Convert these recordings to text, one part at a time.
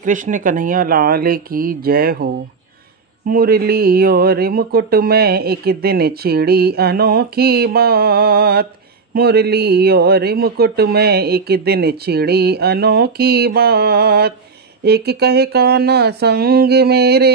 कृष्ण कन्हैया लाल की जय हो। मुरली और मुकुट में एक दिन छिड़ी अनोखी बात। मुरली और मुकुट में एक दिन छिड़ी अनोखी बात। एक कहे कान्हा संग मेरे,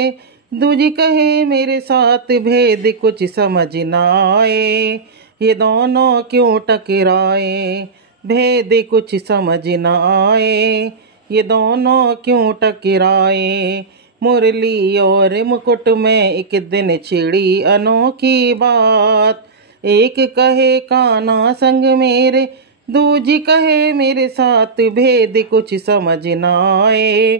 दूजी कहे मेरे साथ, भेद कुछ समझ न आए, ये दोनों क्यों टकराए। भेद कुछ समझ न आए, ये दोनों क्यों टकराए। मुरली और मुकुट में एक दिन छिड़ी अनोखी बात। एक कहे कान्हा संग मेरे, दूजी कहे मेरे साथ, भेद कुछ समझ न आए,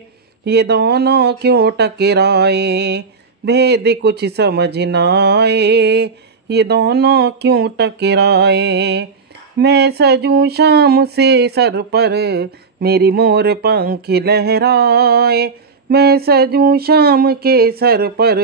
ये दोनों क्यों टकराए। भेद कुछ समझ न आए, ये दोनों क्यों टकराए। मैं सजूं शाम से सर पर, मेरी मोर पंख लहराए। मैं सजूं शाम के सर पर,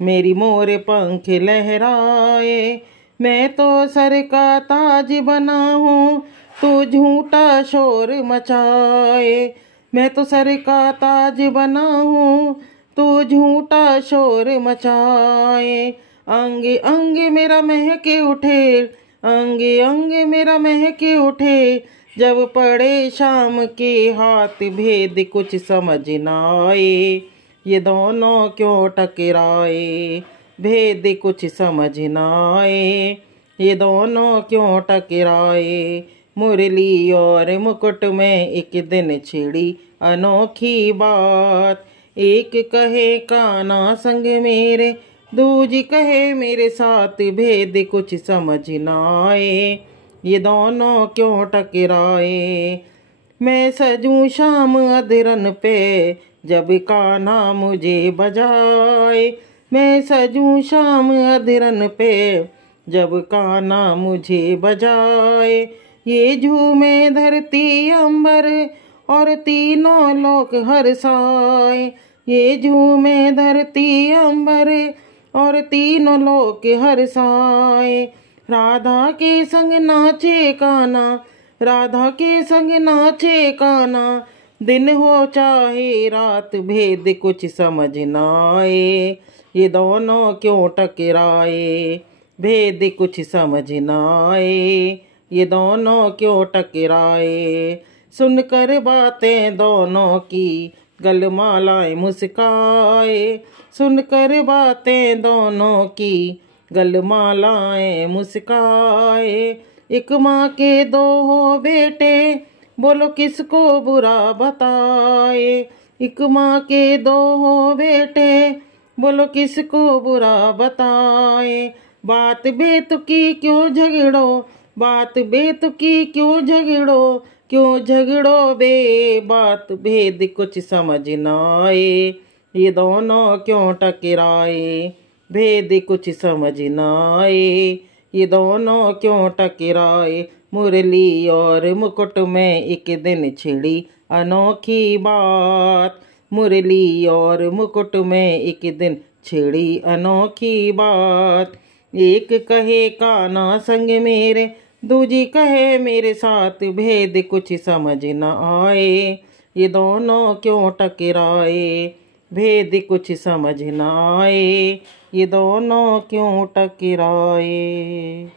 मेरी मोर पंख लहराए। मैं तो सर का ताज बना हूँ, तू झूठा शोर मचाए। मैं तो सर का ताज बना हूँ, तू झूठा शोर मचाए। अंग अंग मेरा महके उठे, अंग अंग मेरा महके उठे, जब पड़े शाम के हाथ, भेद कुछ समझ न आए, ये दोनों क्यों टकराए। भेद कुछ समझ न आए, ये दोनों क्यों टकराए। मुरली और मुकुट में एक दिन छिड़ी अनोखी बात। एक कहे कान्हा संग मेरे, दूजी कहे मेरे साथ, भेद कुछ समझ न आए, ये दोनों क्यों टकराए। मैं सजूं शाम अधरन पे, जब कान्हा मुझे बजाए। मैं सजूं शाम अधरन पे, जब कान्हा मुझे बजाए। ये झूमे धरती अंबर, और तीनों लोक हर्षाए। ये झूमे धरती अंबर, और तीनों लोक हर्षाए। राधा के संग नाचे कान्हा, राधा के संग नाचे कान्हा, दिन हो चाहे रात, भेद कुछ समझ न आए, ये दोनों क्यों टकराए। भेद कुछ समझ न आए, ये दोनों क्यों टकराए। सुनकर बातें दोनों की, गलमालाएं मुस्काए। सुनकर बातें दोनों की, गलमालाएं मुस्काए। एक माँ के दो हो बेटे, बोलो किसको बुरा बताए। एक माँ के दो हो बेटे, बोलो किसको बुरा बताए। बात बेतुकी क्यों झगड़ो, बात बेतुकी क्यों झगड़ो, क्यों झगड़ो बे बात, भेद कुछ समझ न आए, ये दोनों क्यों टकराए। भेद कुछ समझ न आए, ये दोनों क्यों टकराए। मुरली और मुकुट में एक दिन छिड़ी अनोखी बात। मुरली और मुकुट में एक दिन छिड़ी अनोखी बात। एक कहे कान्हा संग मेरे, दूजी कहे मेरे साथ, भेद कुछ समझ न आए, ये दोनों क्यों टकराए। भेद कुछ समझ न आए, ये दोनों क्यों टकराए।